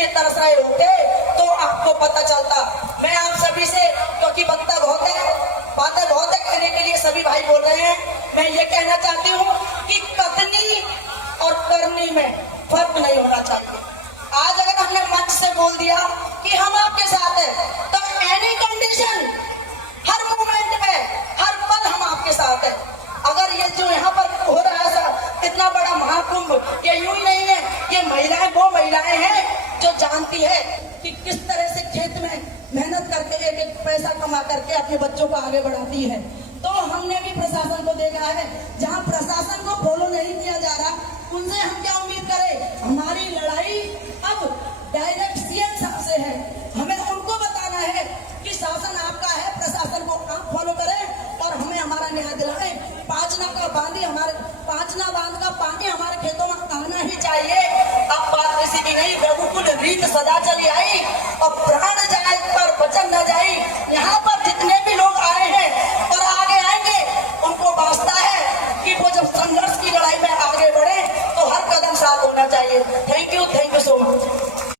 लिए तरस रहे होते तो आपको पता चलता। मैं आप सभी से, क्योंकि वक्ता बहुत है, बातें बहुत है कहने के लिए, सभी भाई बोल रहे हैं, मैं ये कहना चाहती हूँ कि कथनी और करनी में फर्क नहीं होना चाहिए। आज अगर हमने मंच से बोल दिया कि हम आपके साथ हैं, तो एनी कंडीशन, हर मोमेंट में, हर पल हम आपके साथ हैं। अगर ये जो यहाँ पर हो रहा है इतना बड़ा महाकुंभ, ये यूं ही नहीं है, ये महिलाएं वो महिलाएं हैं जो जानती है कि किस तरह से खेत में मेहनत करके एक एक पैसा कमा करके अपने बच्चों को आगे बढ़ाती है। तो हमने भी प्रशासन को देखा है, जहाँ प्रशासन को फॉलो नहीं किया जा रहा, उनसे हम क्या उम्मीद करें। हमारी लड़ाई अब डायरेक्ट सीएम साहब से है। हमें उनको बताना है कि शासन आपका है, प्रशासन को आप फॉलो करें और हमें हमारा न्याय दिलाएं। पांचना बांध का पानी हमारे खेतों में आना ही चाहिए। अब बात किसी की नहीं, बिल्कुल रीत सदा चली आई और प्राण जाए